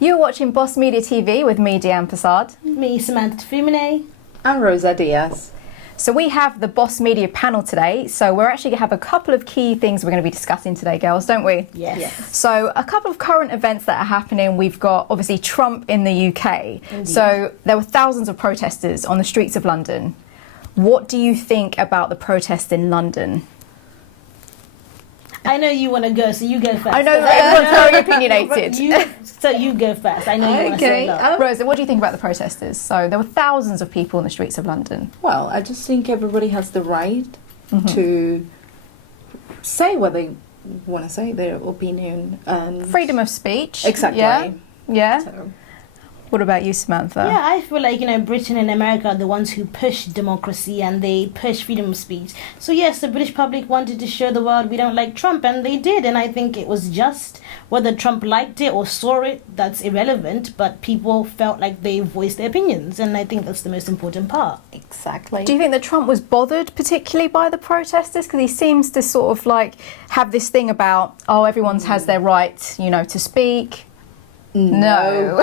You're watching Boss Media TV with me, Deanne Prasad. Me, Samantha Fumine. I'm Rosa Diaz. So we have the Boss Media panel today. So we're actually going to have a couple of key things we're going to be discussing today, girls, don't we? Yes. So a couple of current events that are happening. We've got obviously Trump in the UK. Indeed. So there were thousands of protesters on the streets of London. What do you think about the protests in London? I know you want to go, so you go first. I know everyone's very opinionated. So you go first. I know you want to say a lot. Rosa, what do you think about the protesters? So there were thousands of people in the streets of London. Well, I just think everybody has the right to say what they want to say, their opinion. And Freedom of speech. Exactly. Yeah. So, What about you, Samantha? Yeah, I feel like, Britain and America are the ones who push democracy and they push freedom of speech. So yes, the British public wanted to show the world we don't like Trump, and they did. And I think it was just. Whether Trump liked it or saw it, that's irrelevant. But people felt like they voiced their opinions, and I think that's the most important part. exactly. Do you think that Trump was bothered particularly by the protesters? Because he seems to sort of like have this thing about, everyone has their right, to speak. No.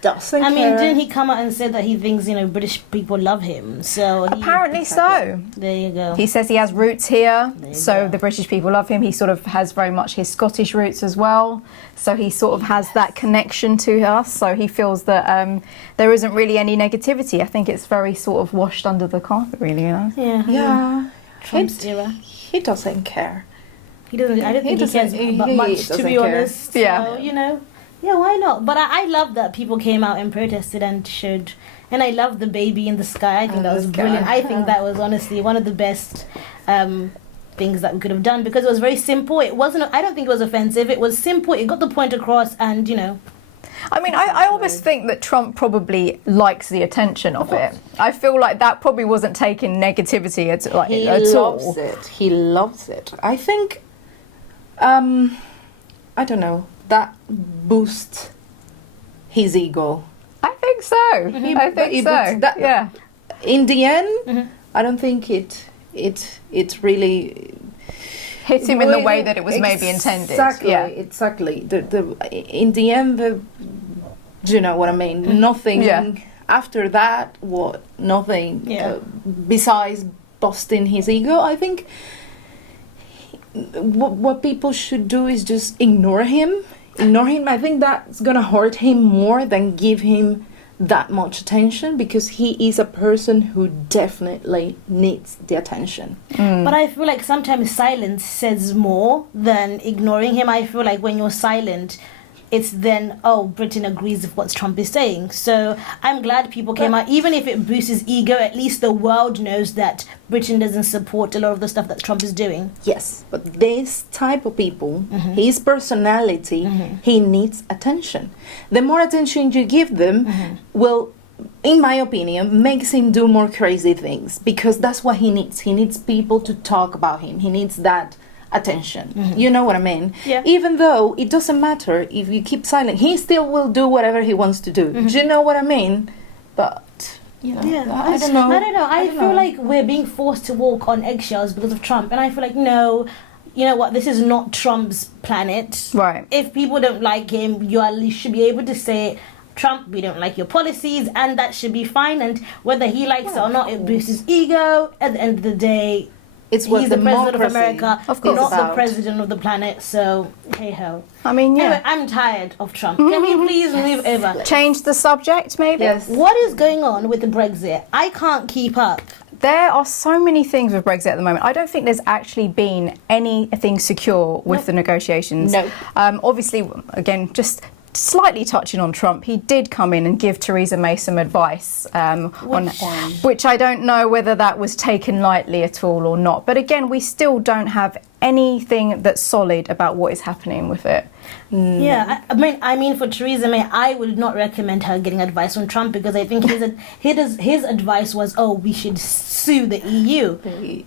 He doesn't I mean, care. didn't he come out and say that he thinks, British people love him? So Apparently so. There you go. He says he has roots here, There you so go. the British people love him. He sort of has very much his Scottish roots as well. So he sort of has that connection to us. So he feels that there isn't really any negativity. I think it's very sort of washed under the carpet, really. Yeah. Trump's era. He doesn't care. He doesn't. I don't think he cares he much, to doesn't be care. honest. Yeah. So, yeah, why not? But I love that people came out and protested and showed. And I love the baby in the sky. I think that was the sky. brilliant. I think that was honestly one of the best things that we could have done, because it was very simple. It wasn't. I don't think it was offensive. It was simple. It got the point across, and I mean, I almost think that Trump probably likes the attention of it. I feel like that probably wasn't taking negativity at all. He loves it. He loves it. I think, I don't know, that boosts his ego. I think so. I think so. Yeah. In the end, I don't think it really Hit him in the way that it was maybe intended. Exactly, Yeah. exactly. In the end, do you know what I mean? Nothing after that. Nothing besides busting his ego. I think what people should do is just ignore him. I think that's gonna hurt him more than give him that much attention, because he is a person who definitely needs the attention. But I feel like sometimes silence says more than ignoring him. I feel like when you're silent, it's then, Britain agrees with what Trump is saying. So I'm glad people came out. Even if it boosts his ego, at least the world knows that Britain doesn't support a lot of the stuff that Trump is doing. Yes, but this type of people, his personality, he needs attention. The more attention you give them will, in my opinion, makes him do more crazy things, because that's what he needs. He needs people to talk about him. He needs that attention. You know what I mean? Yeah. Even though it doesn't matter if you keep silent, he still will do whatever he wants to do. Do you know what I mean? But I don't know. I feel like we're being forced to walk on eggshells because of Trump, and I feel like no. You know what? This is not Trump's planet. Right. If people don't like him, you at least should be able to say, Trump, we don't like your policies, and that should be fine. And whether he likes it or not, it boosts his ego. At the end of the day, it's what he's the president of democracy America, Of course. not the about. president of the planet. So, hey ho. I mean, Anyway, I'm tired of Trump. Can we please move over? Change the subject, maybe? Yes. What is going on with the Brexit? I can't keep up. There are so many things with Brexit at the moment. I don't think there's actually been anything secure with the negotiations. No. Obviously, again, just slightly touching on Trump, he did come in and give Theresa May some advice which I don't know whether that was taken lightly at all or not. But again, we still don't have anything that's solid about what is happening with it. Yeah, I mean, for Theresa May, I would not recommend her getting advice from Trump, because I think his advice was, we should sue the EU.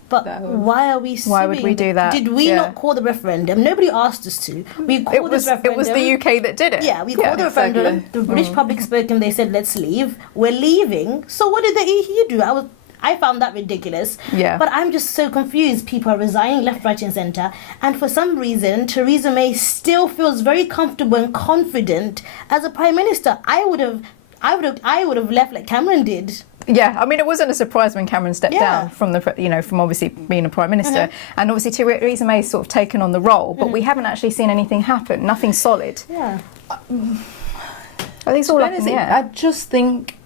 But why are we suing? Why would we do that? Did we not call the referendum? Nobody asked us to. We called this referendum. It was the UK that did it. Yeah, we called the referendum. Exactly. The British public spoke and they said, let's leave. We're leaving. So what did the EU do? I found that ridiculous. Yeah. But I'm just so confused. People are resigning left, right, and centre, and for some reason, Theresa May still feels very comfortable and confident as a prime minister. I would have left like Cameron did. Yeah, I mean, it wasn't a surprise when Cameron stepped down from from obviously being a prime minister, and obviously Theresa May's sort of taken on the role, but we haven't actually seen anything happen, nothing solid. Yeah. I think it's all up in the air. I just think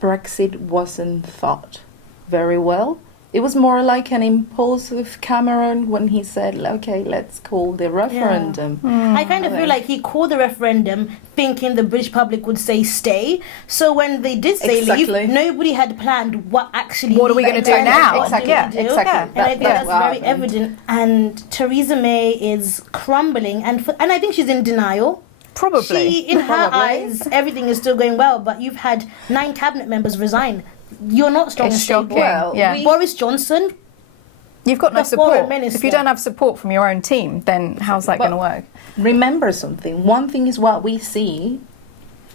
Brexit wasn't thought very well. It was more like an impulse of Cameron when he said, okay, let's call the referendum. I kind of feel like he called the referendum thinking the British public would say stay. So when they did say leave, nobody had planned what actually... What are we going to do now? Exactly. And I think that's very evident. And Theresa May is crumbling, and I think she's in denial. Probably. In her eyes, everything is still going well, but you've had 9 cabinet members resign. You're not strong and stable. Well, Boris Johnson, you've got no support. Minister. If you don't have support from your own team, then how's that going to work? Remember something. One thing is what we see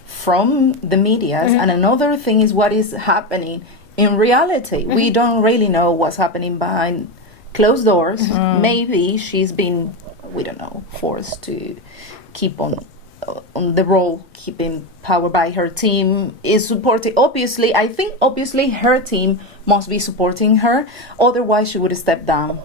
from the media, and another thing is what is happening in reality. We don't really know what's happening behind closed doors. Maybe she's been, we don't know, forced to keep on the role, keeping power by her team, is supporting. I think obviously her team must be supporting her, otherwise she would have stepped down.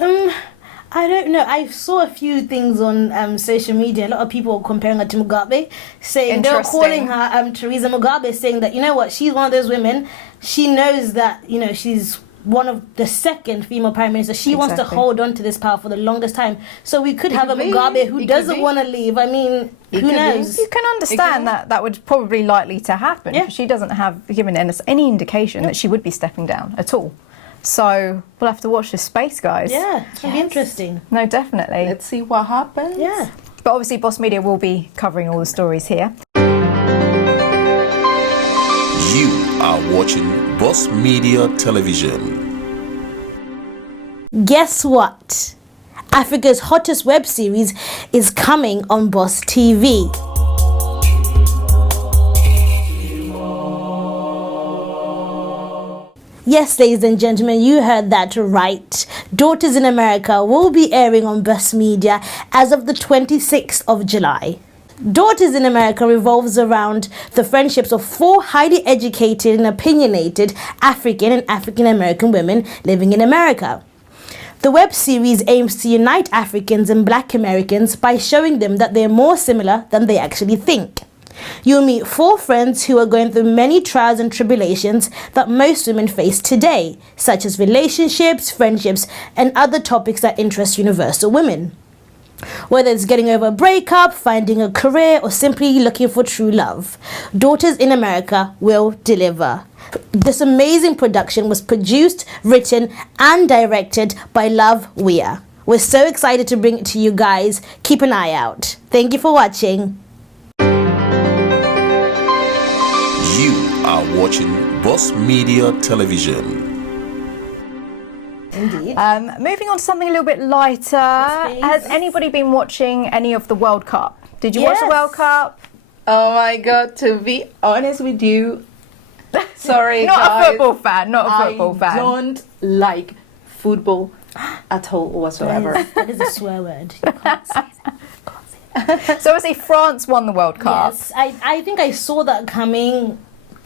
I don't know. I saw a few things on social media. A lot of people comparing her to Mugabe, saying they were calling her Theresa Mugabe, saying that, you know what, she's one of those women. She knows that, you know, she's one of the second female prime minister. She wants to hold on to this power for the longest time. So we could have a Mugabe who doesn't want to leave. I mean, who knows? You can understand that would probably likely to happen. Yeah. She doesn't have given us any indication that she would be stepping down at all. So we'll have to watch this space, guys. Yeah, it's going to be interesting. No, definitely. Let's see what happens. Yeah. But obviously Boss Media will be covering all the stories here. You are watching Boss Media Television. Guess what? Africa's hottest web series is coming on Boss TV. Yes, ladies and gentlemen, you heard that right. Daughters in America will be airing on Boss Media as of the 26th of July. Daughters in America revolves around the friendships of 4 highly educated and opinionated African and African American women living in America. The web series aims to unite Africans and Black Americans by showing them that they're more similar than they actually think. You'll meet 4 friends who are going through many trials and tribulations that most women face today, such as relationships, friendships, and other topics that interest universal women. Whether it's getting over a breakup, finding a career, or simply looking for true love, Daughters in America will deliver. This amazing production was produced, written, and directed by Love Weir. We're so excited to bring it to you guys. Keep an eye out. Thank you for watching. You are watching Boss Media Television. Indeed. Moving on to something a little bit lighter. Yes, Has anybody been watching any of the World Cup? Did you watch the World Cup? Oh my God, to be honest with you, sorry Not guys, a football fan, not a football fan. I don't like football at all whatsoever. That is a swear word. You can't say that. So obviously France won the World Cup. Yes, I think I saw that coming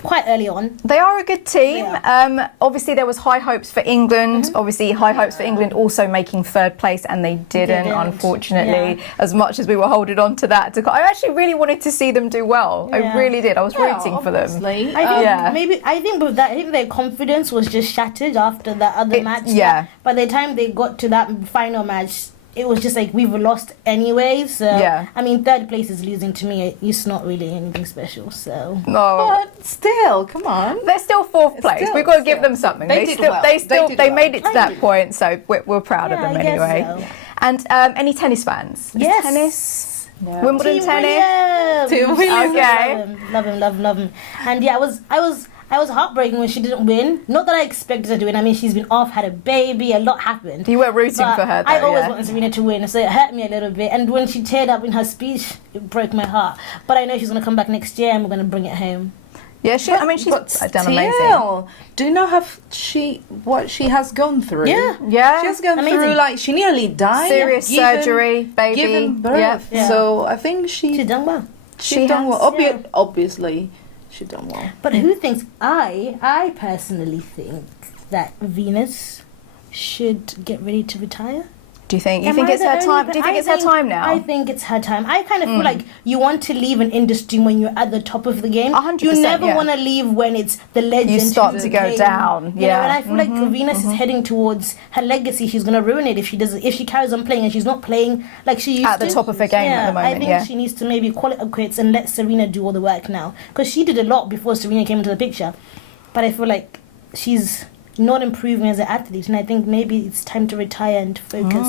quite early on. They are a good team. Yeah. Obviously there was high hopes for England. Obviously high hopes for England also making 3rd place, and they didn't. Unfortunately. As much as we were holding on to that. I actually really wanted to see them do well. I really did. I was rooting for them. I think with that, I think their confidence was just shattered after that other match. Yeah. By the time they got to that final match, it was just like, we've lost anyway. So I mean, 3rd place is losing to me. It's not really anything special. So no, but still, come on, they're still 4th place. We've got to give them something. They made it to that point. So we're proud of them anyway. So. And any tennis fans? Yes. Tennis. Yeah. Wimbledon tennis. Team Williams. Okay. Love him. And yeah, I was heartbroken when she didn't win. Not that I expected her to win. I mean, she's been off, had a baby, a lot happened. You were rooting for her, though. I always wanted Serena to win, so it hurt me a little bit. And when she teared up in her speech, it broke my heart. But I know she's going to come back next year and we're going to bring it home. Yeah, she's But done amazing. still, do you know what she has gone through? Yeah. Yeah. She has gone Amazing. through, like, she nearly died. Serious surgery, baby. Given birth. Yeah. Yeah. So I think She's done well. she's done well. yeah. Obviously, she done well. But who thinks I personally think that Venus should get ready to retire. Do you think? You Am think I it's the her only time? pe- Do you think I it's her time now? I think it's her time. I kind of feel like you want to leave an industry when you're at the top of the game. 100%, You never yeah. want to leave when it's the legend. You start who to go came. down, You know, yeah. and I feel like Venus is heading towards her legacy. She's gonna ruin it if she doesn't. If she carries on playing and she's not playing like she used to. At the top of her game at the moment, I think yeah. she needs to maybe call it a quits and let Serena do all the work now, because she did a lot before Serena came into the picture. But I feel like she's not improving as an athlete, and I think maybe it's time to retire and focus.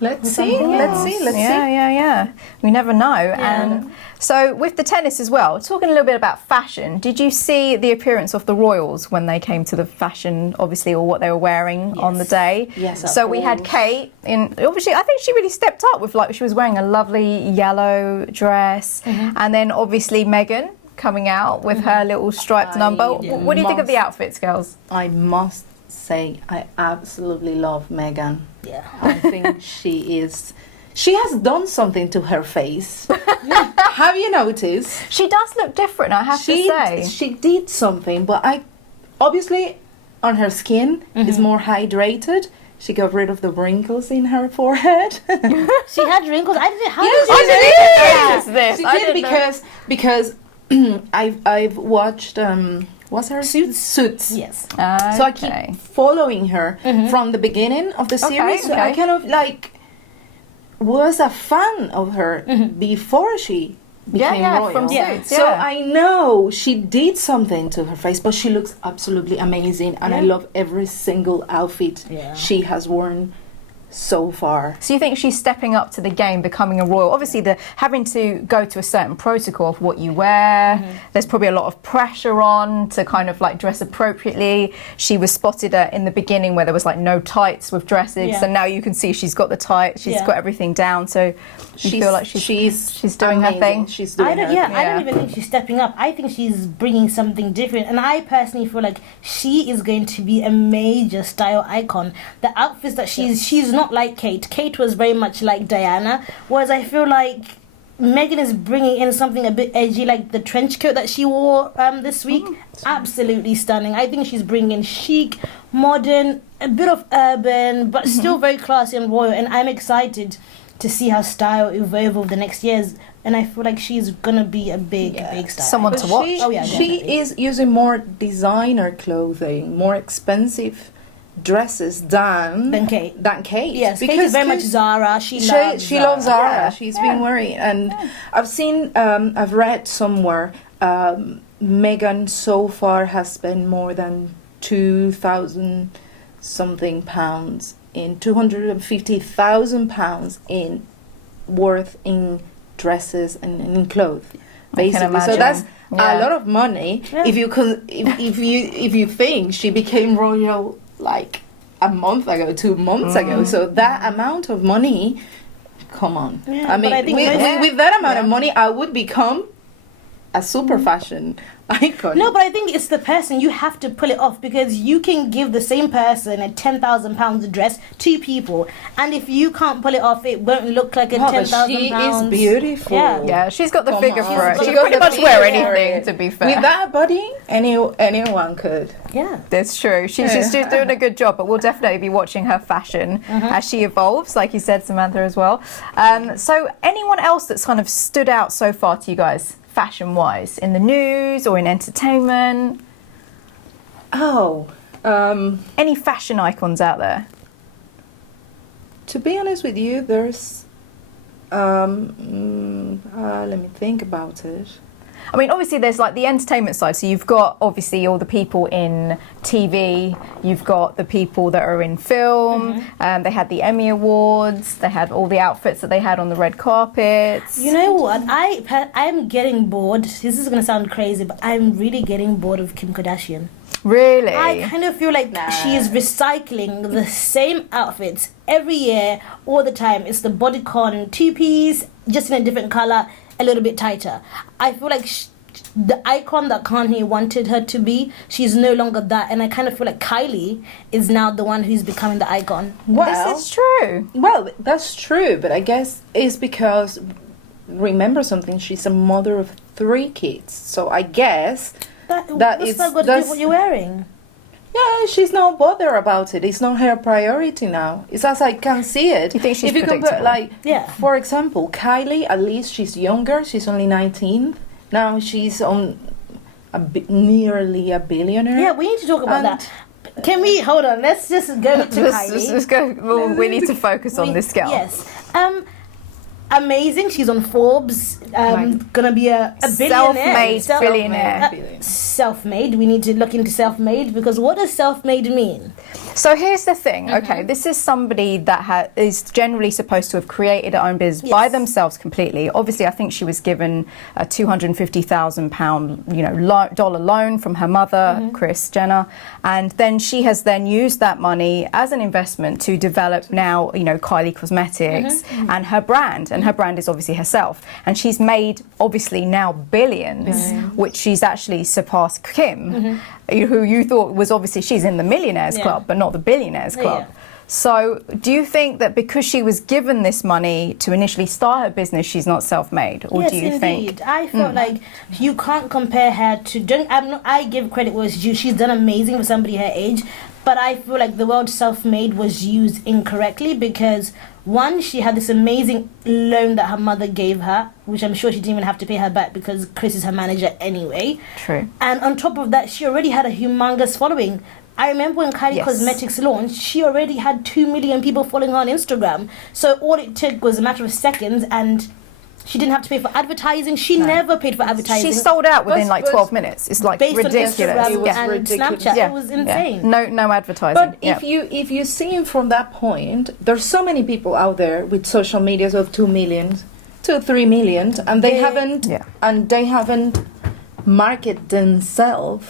Let's see. Let's see. Yeah. We never know. And so with the tennis as well, talking a little bit about fashion, did you see the appearance of the Royals when they came to the fashion, obviously, or what they were wearing on the day? Yes, of So we had course. Kate in, obviously, I think she really stepped up with, like, she was wearing a lovely yellow dress. And then obviously Megan coming out with her little striped number. What do you think of the outfits, girls? I must say, I absolutely love Megan. Yeah. I think she has done something to her face. Have you noticed? She does look different, I have to say. She did something, but obviously on her skin is more hydrated. She got rid of the wrinkles in her forehead. She had wrinkles. I didn't. How Yes, did she you did. know This. She I did didn't know. because I've watched what's her Suits. Yes. So I keep following her from the beginning of the series. So I okay. kind of like was a fan of her before she became royal. from Yeah. Suits. So I know she did something to her face, but she looks absolutely amazing, and I love every single outfit she has worn so far. So you think she's stepping up to the game, becoming a royal? Obviously, the having to go to a certain protocol of what you wear. There's probably a lot of pressure on to kind of like dress appropriately. She was spotted in the beginning where there was like no tights with dresses, Yeah. and now you can see she's got the tights. She's got everything down. So you feel like she's doing her amazing. thing. She's doing I don't. her Yeah, thing. I don't even think she's stepping up. I think she's bringing something different, and I personally feel like she is going to be a major style icon. The outfits that she's not like Kate. Kate was very much like Diana, whereas I feel like Megan is bringing in something a bit edgy, like the trench coat that she wore this week. Absolutely stunning. I think she's bringing chic, modern, a bit of urban, but still very classy and royal. And I'm excited to see how style evolve over the next years. And I feel like she's gonna be a big star. Someone But to watch. She, Oh, yeah, she definitely. is using more designer clothing, more expensive dresses than Kate. Yes, Kate is very much Zara. She loves Zara. Yeah. She's been wearing, and I've read somewhere, Meghan so far has spent more than 2,000 something pounds in £250,000 in worth in dresses and in clothes, basically. So imagine. that's Yeah. a lot of money. If you think she became royal like a month ago, 2 months ago, so that amount of money, come on. Yeah, I mean, but I think with that amount of money, I would become a super fashion icon. No, but I think it's the person. You have to pull it off, because you can give the same person a £10,000 dress, 2 people, and if you can't pull it off, it won't look like a But £10,000. she is beautiful. Yeah. Yeah, she's got the Come figure on. for it. She's She got pretty the much wear figure for anything, it. to be fair. With that body, anyone could. Yeah. That's true. She's doing a good job, but we'll definitely be watching her fashion as she evolves, like you said, Samantha, as well. So anyone else that's kind of stood out so far to you guys, fashion-wise, in the news or in entertainment? Oh, Any fashion icons out there? to be honest with you, there's. Let me think about it. I mean, obviously, there's like the entertainment side. So you've got obviously all the people in TV. You've got the people that are in film. They had the Emmy Awards. They had all the outfits that they had on the red carpets. You know what? I'm getting bored. This is going to sound crazy, but I'm really getting bored of Kim Kardashian. Really? I kind of feel like she is recycling the same outfits every year, all the time. It's the bodycon 2-piece, just in a different color, a little bit tighter. I feel like the icon that Kanye wanted her to be, she's no longer that. And I kind of feel like Kylie is now the one who's becoming the icon. Well, This is true. Well, that's true, but I guess it's because, remember something, she's a mother of 3 kids. So I guess that what's is... that got to do with what you're wearing? Yeah, she's not bothered about it. It's not her priority now. It's as I can see it. You think she's if you compare, predictable? like, Yeah. for example, Kylie, at least she's younger. She's only 19. Now she's on nearly a billionaire. Yeah, we need to talk about And- that. Can we hold on? Let's just go to Kylie. Let's go. Well, we need to focus on this girl. Yes. Amazing. She's on Forbes. Gonna be a billionaire. Self-made billionaire. Self-made. We need to look into self-made because what does self-made mean? So here's the thing, okay, this is somebody that is generally supposed to have created her own business by Yes. themselves completely. Obviously, I think she was given a $250,000, dollar loan from her mother, Kris Jenner, and then she has then used that money as an investment to develop now, Kylie Cosmetics and her brand, and her brand is obviously herself, and she's made obviously now billions, which she's actually surpassed Kim, who you thought was obviously she's in the millionaires club, but not the billionaires club. Yeah. So do you think that because she was given this money to initially start her business, she's not self-made? Or Yes, do you indeed. think... I felt like you can't compare her to... I give credit where it's due. She's done amazing for somebody her age. But I feel like the word self-made was used incorrectly because, one, she had this amazing loan that her mother gave her, which I'm sure she didn't even have to pay her back because Kris is her manager anyway. True. And on top of that, she already had a humongous following. I remember when Kylie Yes. Cosmetics launched, she already had 2 million people following her on Instagram. So all it took was a matter of seconds and she didn't have to pay for advertising. She never paid for advertising. She sold out within But- 12 minutes. It's like based ridiculous. on Instagram It was and ridiculous. Snapchat. Yeah. It was Yeah. insane. No advertising. But if you see it from that point, there's so many people out there with social medias of 2 million, 2 3 million, and they haven't marketed themselves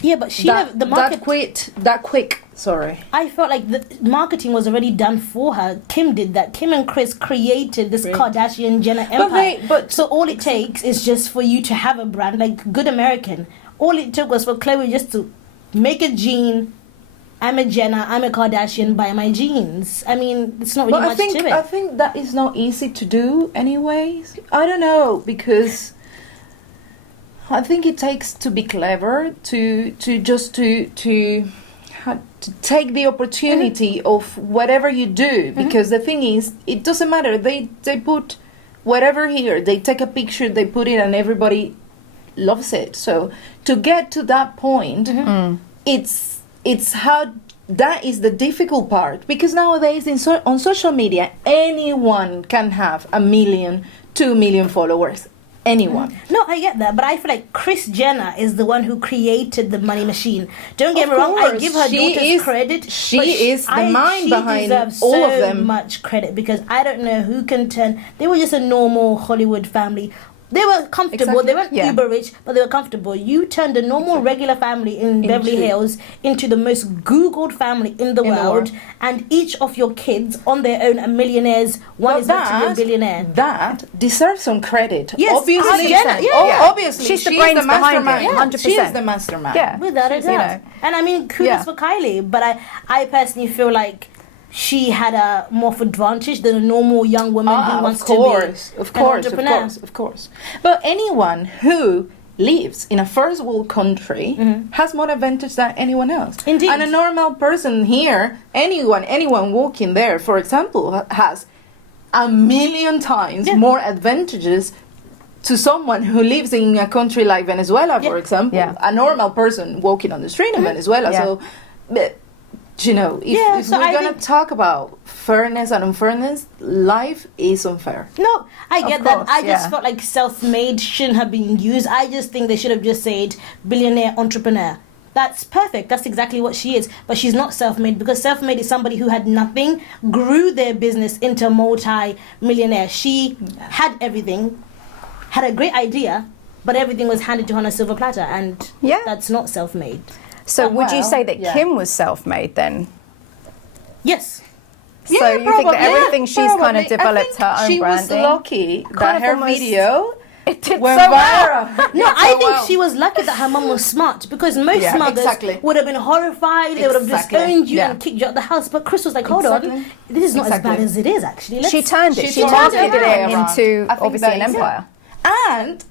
Yeah, but she never, the market. that quick. Sorry. I felt like the marketing was already done for her. Kim did that. Kim and Kris created this Kardashian Jenner empire. So all it takes is just for you to have a brand, like good American. All it took was for Chloe just to make a jean. I'm a Jenner, I'm a Kardashian, buy my jeans. I mean, it's not really But much to it. I think that is not easy to do anyways. I don't know, because I think it takes to be clever to take the opportunity of whatever you do, because the thing is, it doesn't matter. They put whatever here, they take a picture, they put it, and everybody loves it. So to get to that point, it's how that is the difficult part, because nowadays on social media anyone can have 1 million, 2 million followers. Anyone. No, I get that, but I feel like Kris Jenner is the one who created the money machine. Don't get Of me wrong, I course, give her she daughters is- credit. she but is the mind she behind deserves all so of them. much credit because I don't know who can turn. They were just a normal Hollywood family. They were comfortable. Exactly. They weren't Yeah. uber rich, but they were comfortable. You turned a normal, regular family in Beverly Hills into the most Googled family in the world, and each of your kids on their own are millionaires. One is meant to be a billionaire. That deserves some credit. Yes, obviously, Kris Jenner, yeah. obviously, She's the brains behind it, mastermind. 100%. She is the mastermind. Yeah. Without a She's, you doubt. know, And I mean, kudos Yeah. for Kylie, but I personally feel like she had a more advantage than a normal young woman who wants to be an entrepreneur. Of course. But anyone who lives in a first world country has more advantage than anyone else. Indeed. And a normal person here, anyone walking there, for example, has 1 million times more advantages to someone who lives in a country like Venezuela, for example. Yeah. A normal person walking on the street in Venezuela. Yeah. So, but, you know, if so we're I going to think- talk about fairness and unfairness, life is unfair. No, I get Of that. course, I just yeah. felt like self-made shouldn't have been used. I just think they should have just said billionaire entrepreneur. That's perfect. That's exactly what she is. But she's not self-made because self-made is somebody who had nothing, grew their business into multi-millionaire. She had everything, had a great idea, but everything was handed to her on a silver platter, and Yeah. that's not self-made. So would you well, say that yeah. Kim was self-made then? Yes. So you think that everything she's kind of probably. developed her own she branding? was lucky Kind that of her almost- video It did went so well. viral. No, Did I so think well. she was lucky that her mum was smart, because most Yeah, mothers exactly. would have been horrified. They would have Exactly. disowned you Yeah. and kicked you out of the house. But Chris was like, hold on, Exactly. this is not Exactly. as bad as it is, actually. She turned it. She She turned marketed it it around. into I think obviously that an is- empire. And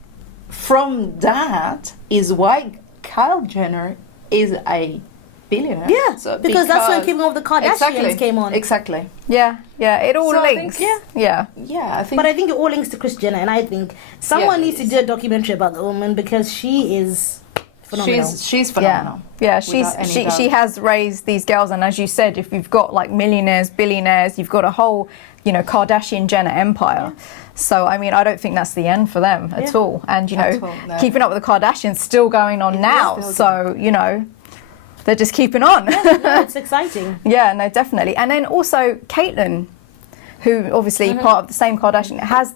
from that is why Kyle Jenner is a billionaire. Yeah, So because that's when Keeping Up with the Kardashians came on. Exactly. Yeah, it all So I links. think- yeah. Yeah, I think. But I think it all links to Kris Jenner, and I think someone Yeah, needs to do a documentary about the woman, because she is phenomenal. she's phenomenal. Yeah, Without any she doubt. has raised these girls, and as you said, if you've got like millionaires, billionaires, you've got a whole, Kardashian Jenner empire. So I mean, I don't think that's the end for them at Yeah. all. And At all, no. Keeping Up with the Kardashians still going on now. still So they're just keeping on. Yeah, it's exciting. Yeah, no, definitely. And then also Caitlyn, who obviously part of the same Kardashian, has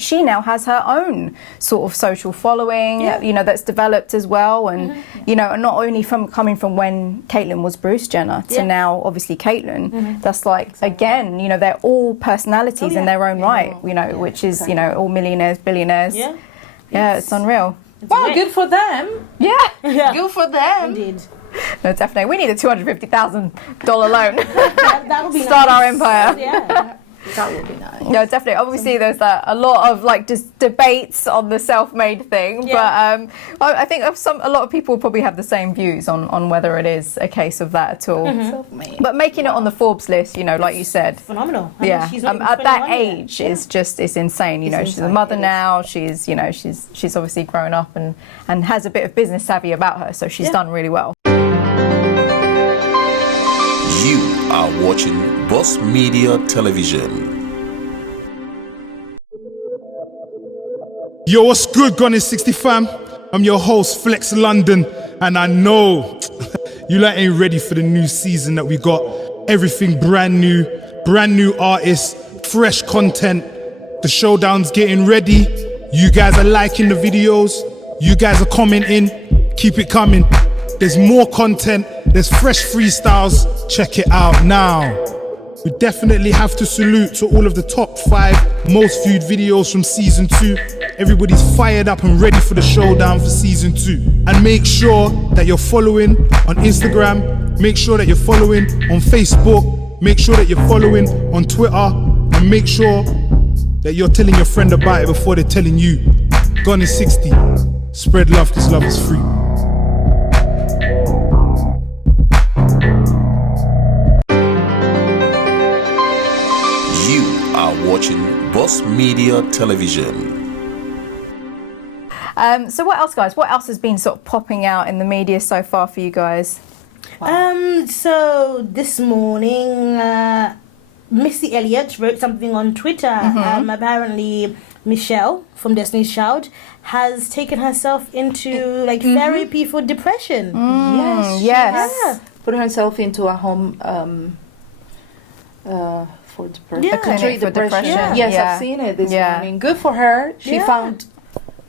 she now has her own sort of social following, Yeah. that's developed as well. And, and not only coming from when Caitlyn was Bruce Jenner to Yeah. now obviously Caitlyn, that's like, again, they're all personalities in their own right, which is, all millionaires, billionaires. Yeah. Yeah, it's unreal. Wow, great. good for them. Yeah, Yeah. Good for them. Indeed. no, definitely. We need a $250,000 loan. That would be Start nice. our empire. Yeah. That would be nice. No, definitely. Obviously, there's a lot of just debates on the self-made thing, Yeah. but I think a lot of people probably have the same views on whether it is a case of that at all. Self-made. But making it on the Forbes list, like you said, Phenomenal. I mean, yeah, she's not even at that 21 yet. age is it's insane. She's a insane, mother it is. now. She's obviously grown up and has a bit of business savvy about her, so she's done really well. You are watching Boss Media Television. Yo, what's good, Gone in 60 fam? I'm your host, Flex London, and I know you lot ain't ready for the new season that we got. Everything brand new artists, fresh content. The showdown's getting ready. You guys are liking the videos. You guys are commenting. Keep it coming. There's more content. There's fresh freestyles. Check it out now. We definitely have to salute to all of the top 5 most viewed videos from season 2. Everybody's fired up and ready for the showdown for season 2. And make sure that you're following on Instagram. Make sure that you're following on Facebook. Make sure that you're following on Twitter. And make sure that you're telling your friend about it before they're telling you. Gone in 60. Spread love, because love is free. You are watching Boss Media Television. So what else, guys? What else has been sort of popping out in the media so far for you guys? So this morning, Missy Elliott wrote something on Twitter. Apparently, Michelle from Destiny's Child has taken herself into therapy for depression. Yes. yes. She has put herself into a home for depression. Yeah. A country For depression. Yeah. Yes, Yeah. I've seen it this Yeah. morning. Good for her. She Yeah. found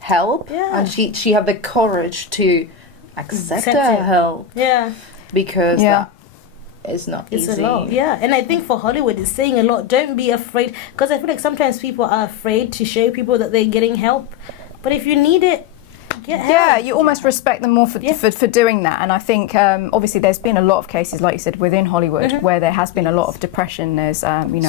help, Yeah. and she had the courage to accept Accept her it. help, Yeah. because Yeah. that is not It's easy. a lot, yeah. And I think for Hollywood, it's saying a lot. Don't be afraid, because I feel like sometimes people are afraid to show people that they're getting help. But if you need it, get help. Yeah, you almost respect them more for Yeah. for doing that. And I think obviously there's been a lot of cases, like you said, within Hollywood where there has been a lot of depression. There's been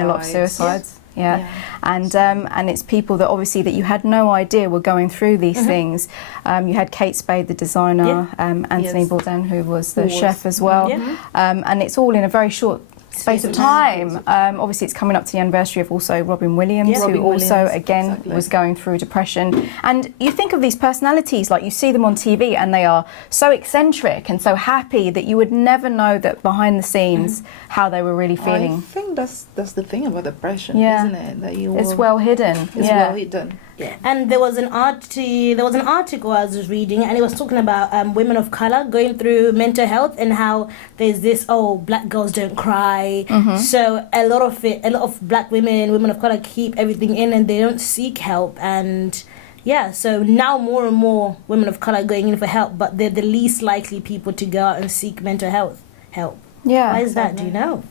a lot of Suicides. suicides. Yeah. And it's people that obviously that you had no idea were going through these things. You had Kate Spade, the designer, Anthony Yes. Bourdain, who was the Who was- chef as well. Yeah. And it's all in a very short space of time. Obviously, it's coming up to the anniversary of also Robin Williams, Yeah. who Robin also, Williams, again, exactly. was going through depression. And you think of these personalities, like you see them on TV, and they are so eccentric and so happy that you would never know that behind the scenes how they were really I feeling. think that's the thing about depression, Yeah. isn't it? That you It's will- well hidden. it's yeah. well hidden. And there was an article I was reading, and it was talking about women of color going through mental health, and how there's this black girls don't cry. So a lot of black women of color keep everything in, and they don't seek help. And yeah, so now more and more women of color are going in for help, but they're the least likely people to go out and seek mental health help. Yeah. Why is that? Do you know?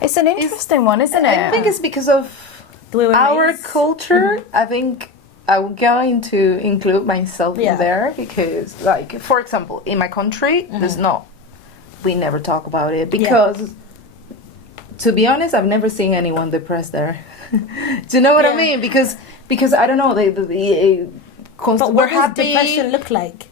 It's an interesting one, isn't it? I think it's because of The way we're our raised? culture. I think I'm going to include myself Yeah. in there because, like, for example, in my country, there's not. We never talk about it because, to be honest, I've never seen anyone depressed there. Do you know what I Yeah. mean? Because I don't know. But we're what does happy. depression look like?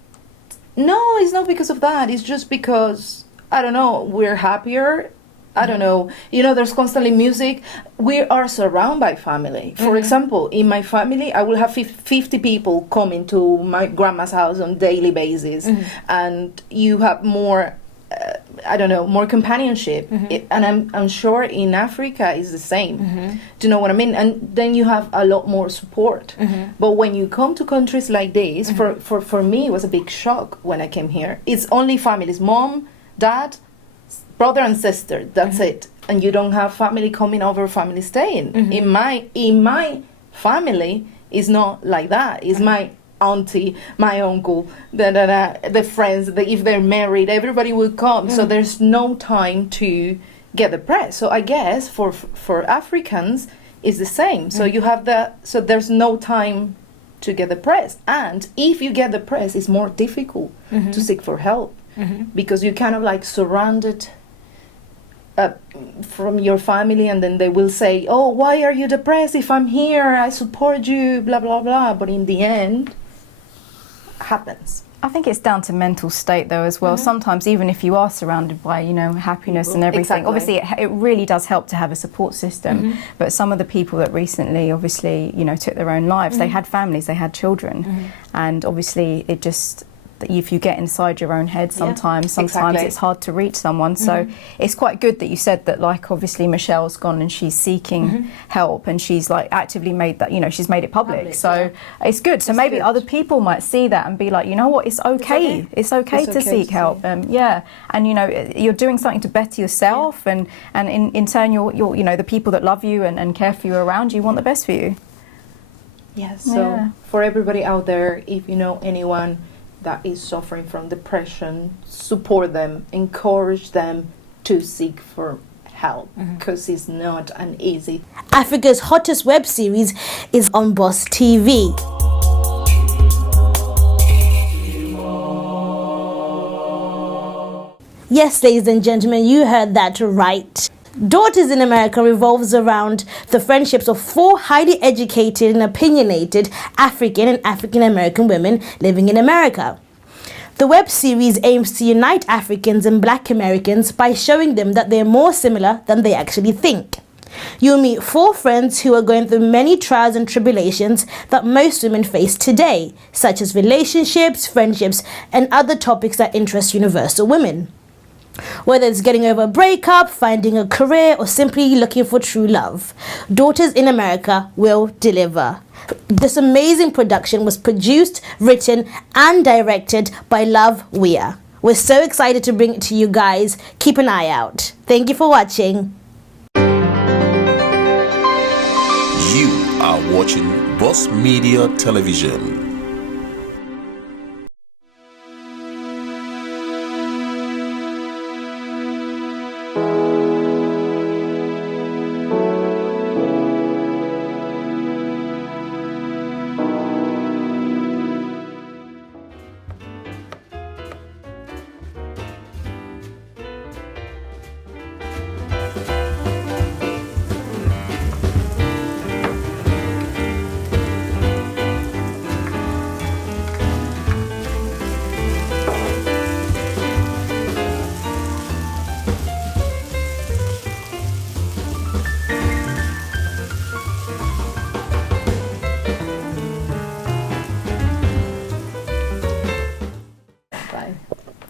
No, it's not because of that. It's just because, I don't know, we're happier. I don't know. You know, there's constantly music. We are surrounded by family. For example, in my family, I will have 50 people coming to my grandma's house on daily basis. And you have more, I don't know, more companionship. And I'm sure in Africa it's the same. Do you know what I mean? And then you have a lot more support. But when you come to countries like this, for me, it was a big shock when I came here. It's only families, mom, dad, brother and sister. That's it. And you don't have family coming over, family staying. In my family, it's not like that. It's my auntie, my uncle, the friends. If they're married, everybody will come. So there's no time to get depressed. So I guess for Africans, it's the same. So you have so there's no time to get depressed. And if you get depressed, it's more difficult to seek for help because you kind of like surrounded from your family, and then they will say, oh, why are you depressed? If I'm here, I support you, blah, blah, blah. But in the end, happens. I think it's down to mental state though as well. Sometimes even if you are surrounded by, you know, happiness and everything, Exactly. obviously it really does help to have a support system. But some of the people that recently obviously, you know, took their own lives, they had families, they had children. And obviously it just, if you get inside your own head sometimes exactly. it's hard to reach someone. So it's quite good that you said that, like, obviously Michelle's gone and she's seeking help and she's like actively made that, you know, she's made it public. So it's good. So maybe good. other people might see that and be like, you know what, it's okay. It's okay to seek help. And you know, you're doing something to better yourself and in turn you're you know, the people that love you and care for you around you want the best for you. Yes. So for everybody out there, if you know anyone that is suffering from depression, support them, encourage them to seek for help because it's not an easy. Africa's hottest web series is on Boss TV. Yes, ladies and gentlemen, you heard that right. Daughters in America revolves around the friendships of 4 highly educated and opinionated African and African American women living in America. The web series aims to unite Africans and Black Americans by showing them that they're more similar than they actually think. You'll meet 4 friends who are going through many trials and tribulations that most women face today, such as relationships, friendships, and other topics that interest universal women. Whether it's getting over a breakup, finding a career, or simply looking for true love, Daughters in America will deliver. This amazing production was produced, written, and directed by Love Weir. We're so excited to bring it to you guys. Keep an eye out. Thank you for watching. You are watching Boss Media Television.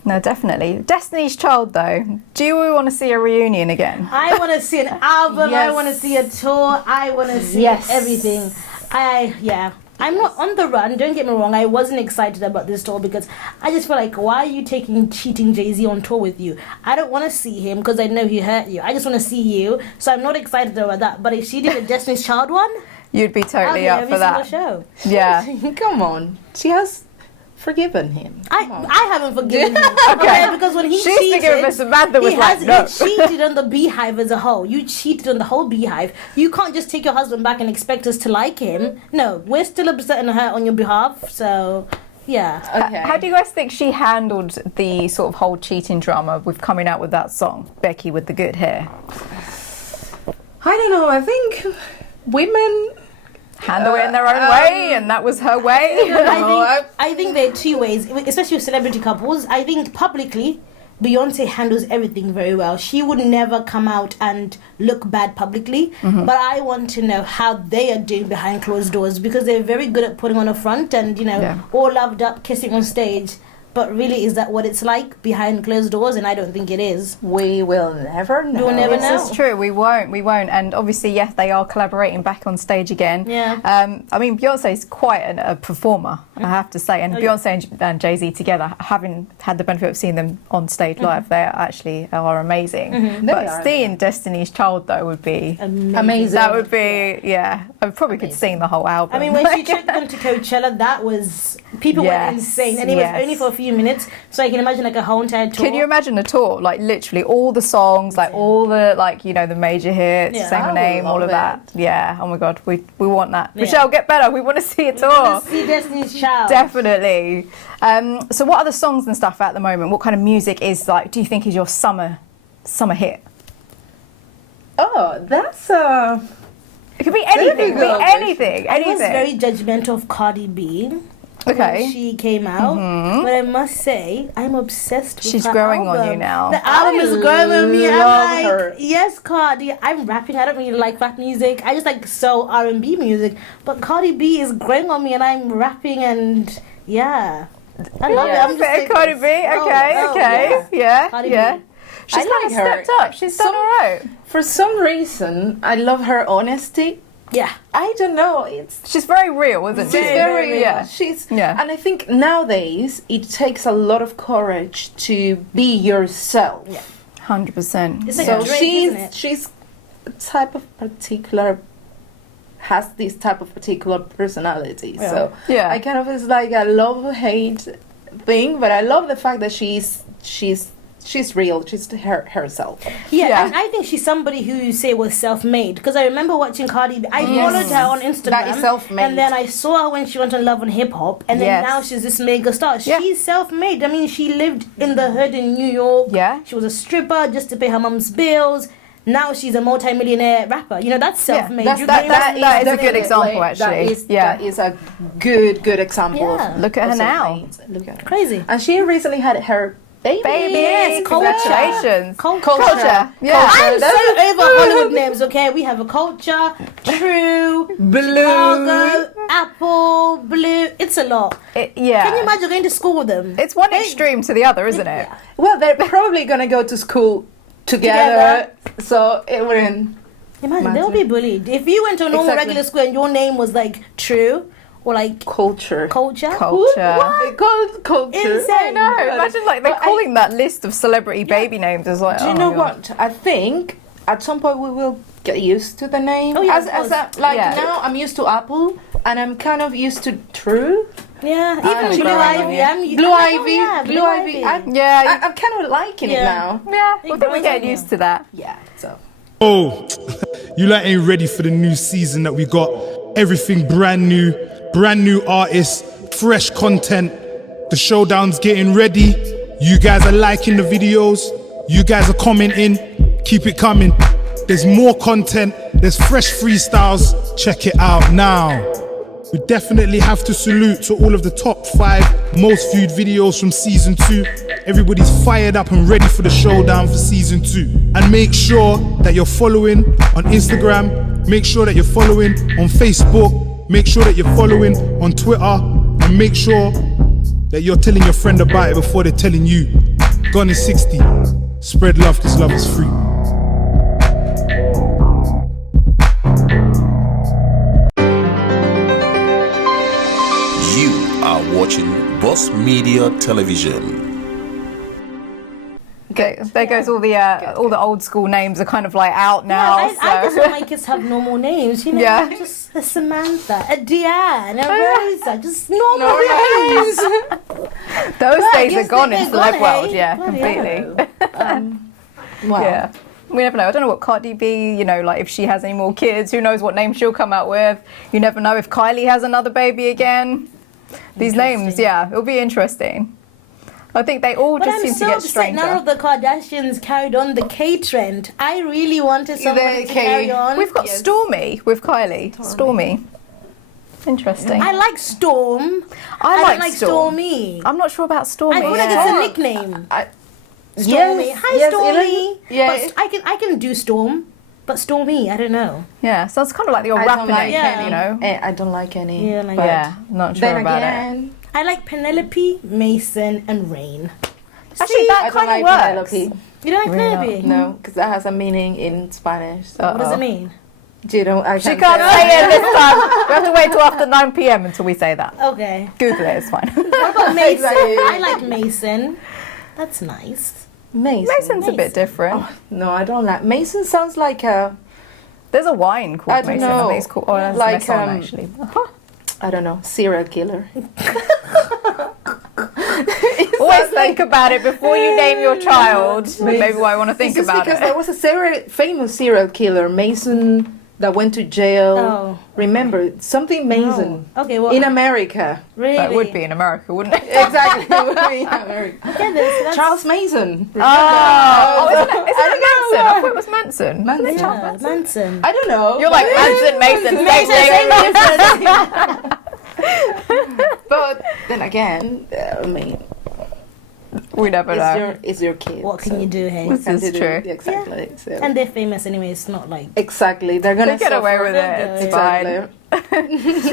No, definitely. Destiny's Child, though. Do we want to see a reunion again? I want to see an album. I Yes. want to see a tour. I want to see Yes. everything. I'm not on the run. Don't get me wrong. I wasn't excited about this tour because I just feel like, why are you taking cheating Jay-Z on tour with you? I don't want to see him because I know he hurt you. I just want to see you. So I'm not excited about that. But if she did a Destiny's Child one, You'd be I'll totally be up every for that. single show. Yeah. Come on. She has forgiven him. I haven't forgiven him. Okay, because when he She's cheated, forgiven, but Samantha was like, no. he cheated on the Beehive as a whole. You cheated on the whole Beehive. You can't just take your husband back and expect us to like him. No, we're still upset and hurt on your behalf. So, yeah. Okay. How do you guys think she handled the sort of whole cheating drama with coming out with that song, Becky with the good hair? I don't know. I think women Handle it in their own way, and that was her way. I think there are two ways, especially with celebrity couples. I think publicly, Beyonce handles everything very well. She would never come out and look bad publicly. But I want to know how they are doing behind closed doors, because they're very good at putting on a front and, all loved up, kissing on stage. But really, is that what it's like behind closed doors? And I don't think it is. We will never know. We'll never know. This is true. We won't. And obviously, yes, they are collaborating back on stage again. Yeah. I mean, Beyonce's quite a performer, I have to say. And Beyonce and Jay-Z together, having had the benefit of seeing them on stage live, they actually are amazing. But seeing Destiny's Child, though, would be amazing. That would be, I probably could sing the whole album. I mean, when she took them to Coachella, that was... People went insane. And it was only for a few minutes, so I can imagine like a whole entire tour. Can you imagine a tour, like literally all the songs, like all the the major hits, Say My Name, all of that? Yeah. Oh my God, we want that. Yeah. Michelle, get better. We want to see a tour. We want to see Destiny's Child. Definitely. So, what other songs and stuff at the moment? What kind of music do you think is your summer hit? Oh, that's It could be anything. Anything. I was very judgmental of Cardi B. Okay. When she came out, but I must say, I'm obsessed with She's her growing album. on you now. The album is growing on me. love I'm like, her. yes, Cardi. I'm rapping. I don't really like rap music. I just like soul R&B music. But Cardi B is growing on me, and I'm rapping, and I love it. I'm just Cardi B. Okay. Yeah. Cardi Yeah. B. She's I kind of like her. stepped up. She's done all right. For some reason, I love her honesty. Yeah. I don't know. She's very real, isn't she? She's very real. Yeah. And I think nowadays it takes a lot of courage to be yourself. Yeah. 100%. It's like So Drake, isn't it? she's a type of particular has this type of particular personality. Yeah. So Yeah. I kind of it's like a love-hate thing, but I love the fact that she's real, just herself. Yeah, and I think she's somebody who you say was self-made, because I remember watching Cardi B. I followed her on Instagram. That is self-made. And then I saw her when she went on Love and Hip Hop, and then now she's this mega star. Yeah. She's self-made. I mean, she lived in the hood in New York. Yeah. She was a stripper just to pay her mom's bills. Now she's a multi-millionaire rapper. That's self-made. That is a good example, actually. That is a good example. Yeah. Of Look at her now. self-made. Look at her. Crazy. And she recently had her baby. Yes, Congratulations. Culture. Yeah. I'm so over Hollywood names, okay? We have a Culture, True, Blue. Chicago, Apple, Blue. It's a lot. Can you imagine going to school with them? It's one extreme to the other, isn't it? Well, they're probably gonna go to school together. So it wouldn't. Imagine, they'll be bullied. If you went to a normal Exactly. regular school and your name was like True or like Culture. Culture. What? Culture. Insane. I know. Imagine they're calling that list of celebrity baby names as like. Do you know what? I think at some point we will get used to the name. Oh, yeah, of course. Now I'm used to Apple and I'm kind of used to True. Yeah, even Blue Blue Ivy. Ivy. Blue Ivy. Blue Ivy. I'm kind of liking it now. Yeah, I think we're getting used to that. Yeah. So. Oh, you lot ain't ready for the new season that we got. Everything brand new artists, fresh content. The showdown's getting ready. You guys are liking the videos. You guys are commenting. Keep it coming. There's more content. There's fresh freestyles. Check it out now. We definitely have to salute to all of the top 5 most viewed videos from season 2. Everybody's fired up and ready for the showdown for season 2. And make sure that you're following on Instagram. Make sure that you're following on Facebook. Make sure that you're following on Twitter. And make sure that you're telling your friend about it before they're telling you. Gone in 60. Spread love because love is free. You are watching Boss Media Television. Okay, there goes all the old school names are kind of like out now. Yeah, I just want my kids to have normal names, Yeah. just a Samantha, a Deanne, a Rosa, just normal names. Those days yes, are gone they're in celeb gone, world, hey? yeah, Bloody completely. Wow. Yeah. We never know. I don't know what Cardi B, like if she has any more kids, who knows what name she'll come out with. You never know if Kylie has another baby again. These names, yeah, it'll be interesting. I think they all just seem to get stranger. None of the Kardashians carried on the K trend. I really wanted somebody to carry on. We've got Stormy with Kylie. Stormy. Interesting. I like Storm. I don't like Storm. Stormy. I'm not sure about Stormy. I feel like it's a nickname. Stormy. Yes, Hi, yes, Stormy. yeah. But I can do Storm, but Stormy, I don't know. Yeah, so it's kind of like your I rapper don't like name, any. you know? I don't like any. Yeah, like but Yeah, not sure then about it. again, I like Penelope, Mason, and Rain. Actually, that I don't kind of like works. Penelope. You don't like Really Penelope? No, because that has a meaning in Spanish. So What does it mean? you don't. I She can't say it this time. We have to wait till after 9 p.m. until we say that. Okay. Google it, it's fine. What about Mason? Exactly. I like Mason. That's nice. Mason. Mason's a bit different. No, I don't like. Mason sounds like a. There's a wine called I don't Mason. know. I think it's called. Oh, that's Like, Maison, um, actually. I don't know, serial killer. Always think about it before you name your child. Maybe I want to think It's just about because it. there was a famous serial killer, Mason, that went to jail. Oh. Remember something Mason Okay, well, in America. really? That would be in America, wouldn't it? Exactly, it would be in America. Okay, then, so that's Charles Mason. Oh, isn't it I don't Manson? know. I thought it was Manson. Manson. Isn't it Charles yeah, Manson? Manson. I don't know. You're like Manson, Mason, same thing. But then again, I mean, We never know. it's your kid. What can you do, hey? This is true. Exactly. So. And they're famous anyway. It's not like Exactly. They're gonna They get away suffer. with it. It's fine. Exactly.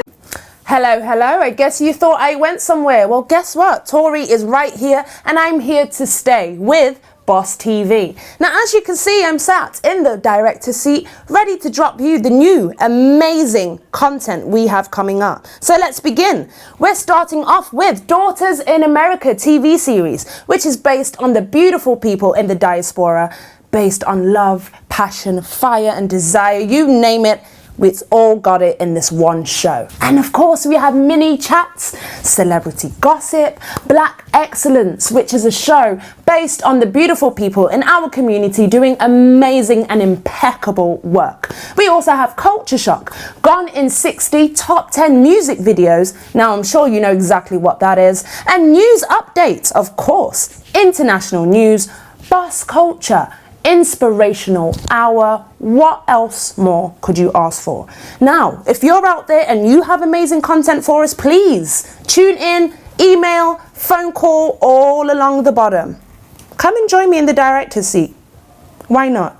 Hello. I guess you thought I went somewhere. Well, guess what? Tori is right here, and I'm here to stay with Boss TV. Now, as you can see, I'm sat in the director's seat, ready to drop you the new, amazing content we have coming up. So let's begin. We're starting off with Daughters in America TV series, which is based on the beautiful people in the diaspora, based on love, passion, fire, and desire. You name it. It's all got it in this one show. And of course, we have mini chats, celebrity gossip, Black Excellence, which is a show based on the beautiful people in our community doing amazing and impeccable work. We also have Culture Shock, Gone in 60 top 10 music videos. Now, I'm sure you know exactly what that is. And news updates, of course, international news, Boss Culture, inspirational hour. What else more could you ask for? Now, if you're out there and you have amazing content for us, please tune in, email, phone call, all along the bottom. Come and join me in the director's seat. Why not?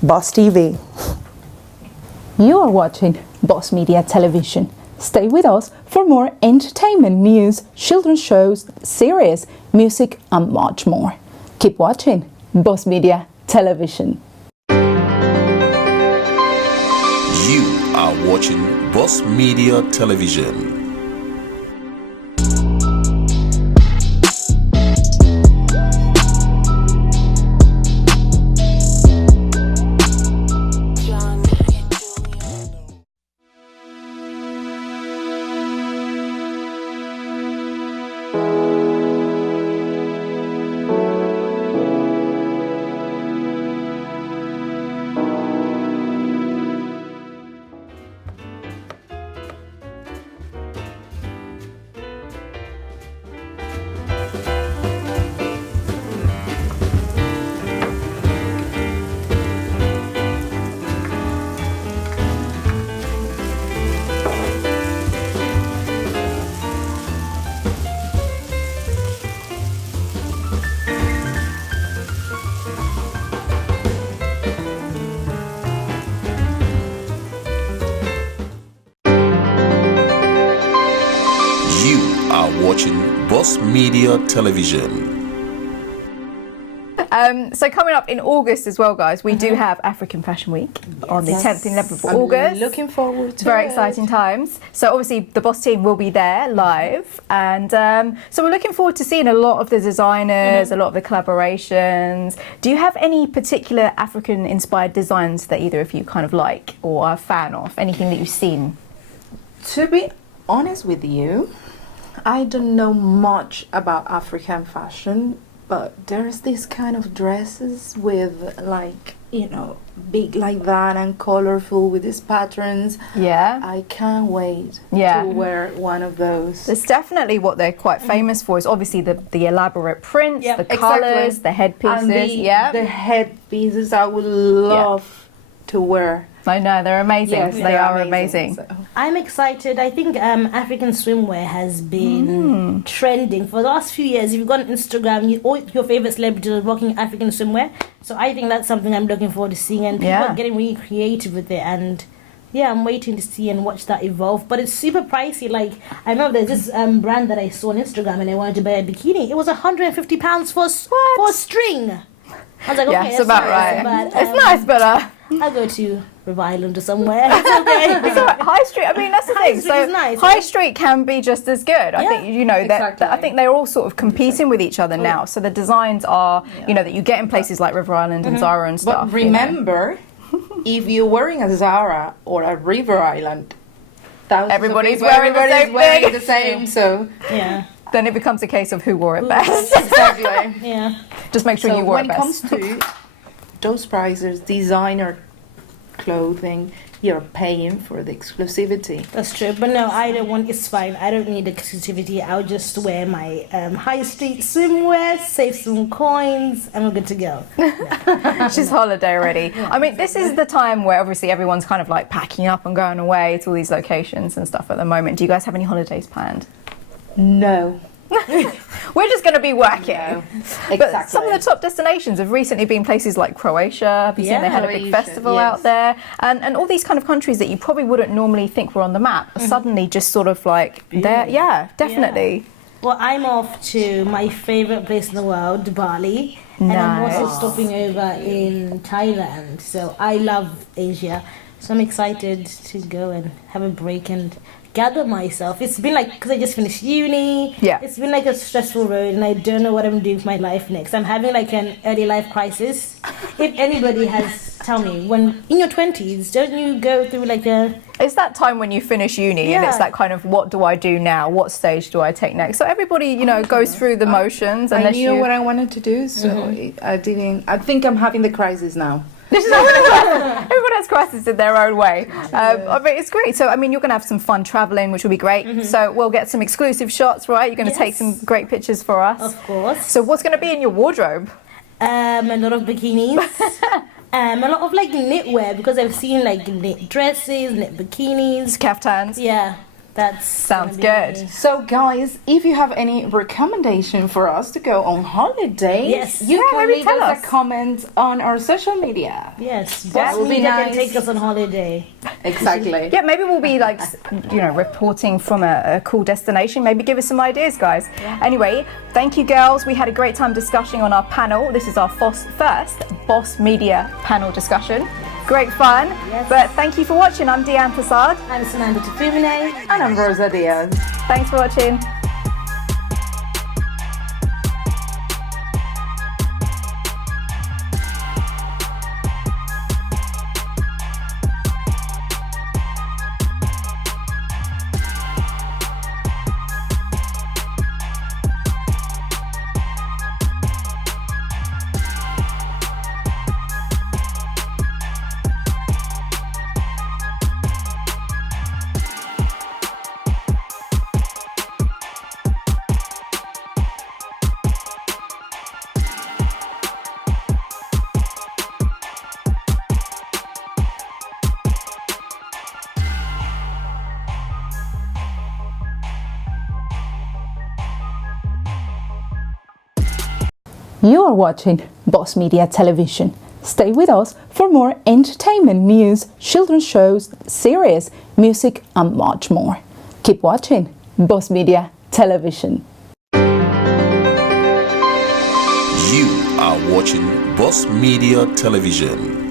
Boss TV. You are watching Boss Media Television. Stay with us for more entertainment news, children's shows, series, music, and much more. Keep watching Boss Media Television. You are watching Boss Media Television. You are watching Boss Media Television. So coming up in August as well, guys, we do have African Fashion Week on the 10th and 11th of August. Looking forward to Very it. exciting times. So obviously the Boss team will be there live, and so we're looking forward to seeing a lot of the designers, a lot of the collaborations. Do you have any particular African-inspired designs that either of you kind of like or are a fan of? Anything that you've seen? To be honest with you, I don't know much about African fashion, but there's this kind of dresses with like, you know, big like that and colorful with these patterns. Yeah. I can't wait Yeah. to wear one of those. It's definitely what they're quite famous for is obviously the elaborate prints, Yeah, the exactly. colours, the headpieces. And the headpieces I would love to wear. I know, they're amazing. Yes, they they're are amazing. So. I'm excited. I think African swimwear has been trending for the last few years. If you've got on Instagram, all your favorite celebrities are rocking African swimwear. So I think that's something I'm looking forward to seeing, and people Yeah. are getting really creative with it. And yeah, I'm waiting to see and watch that evolve. But it's super pricey. Like I remember there's this brand that I saw on Instagram, and I wanted to buy a bikini. It was £150 for a string. I was like, Yeah, okay, it's that's about nice, right. but, It's nice, but I'll go to River Island or somewhere. It's okay. it's all right. High Street. I mean, that's the High thing. Street So is nice, High right? Street can be just as good. I Yeah. think you know that. Exactly. I think they're all sort of competing with each other now. So the designs are, you know, that you get in places like River Island and Zara and stuff. But remember, if you're wearing a Zara or a River Island, thousands of Everybody's people, wearing the everybody's same wearing thing. the same. So Yeah, then it becomes a case of who wore it best. exactly. yeah. Just make sure So you wore when it it best. comes to those prices, designer clothing, you're paying for the exclusivity. That's true, but no, I don't want. It's fine. I don't need exclusivity. I'll just wear my high street swimwear, save some coins, and we're good to go. She's holiday already. I mean, this is the time where obviously everyone's kind of like packing up and going away to all these locations and stuff at the moment. Do you guys have any holidays planned? No. We're just going to be working. No. But Exactly. some of the top destinations have recently been places like Croatia. Have you seen Yeah, they had a big Croatia, festival yes. out there? And all these kind of countries that you probably wouldn't normally think were on the map are suddenly just sort of like there. Yeah, definitely. Well, I'm off to my favorite place in the world, Bali, and I'm also Nice. stopping over in Thailand. So I love Asia, so I'm excited to go and have a break and gather myself. It's been like, because I just finished uni. Yeah. It's been like a stressful road, and I don't know what I'm doing with my life next. I'm having like an early life crisis. If anybody has, tell me, when in your 20s, don't you go through like a It's that time when you finish uni and it's Yeah. that kind of what do I do now? What stage do I take next? So everybody, you know, goes through the motions I unless knew you what I wanted to do, so I didn't. I think I'm having the crisis now. Everyone has crisis in their own way. I mean, it's great. So, I mean, you're going to have some fun traveling, which will be great. So, we'll get some exclusive shots, right? You're going to take Yes. some great pictures for us. Of course. So, what's going to be in your wardrobe? A lot of bikinis. A lot of like knitwear, because I've seen like knit dresses, knit bikinis. Caftans. Yeah, that's Sounds gonna be good. me. So, guys, if you have any recommendation for us to go on holidays, Yes. you Yeah, can maybe leave tell us us. a comment on our social media. Yes, That Boss would be Media can nice. take us on holiday. Exactly. Yeah, maybe we'll be like, you know, reporting from a cool destination. Maybe give us some ideas, guys. Anyway, thank you, girls. We had a great time discussing on our panel. This is our first Boss Media panel discussion. Great fun. Yes. But thank you for watching. I'm Deanne Prasad. I'm Sananda Tufumine. And I'm Rosa Diaz. Thanks for watching. You are watching Boss Media Television. Stay with us for more entertainment news, children's shows, series, music, and much more. Keep watching Boss Media Television. You are watching Boss Media Television.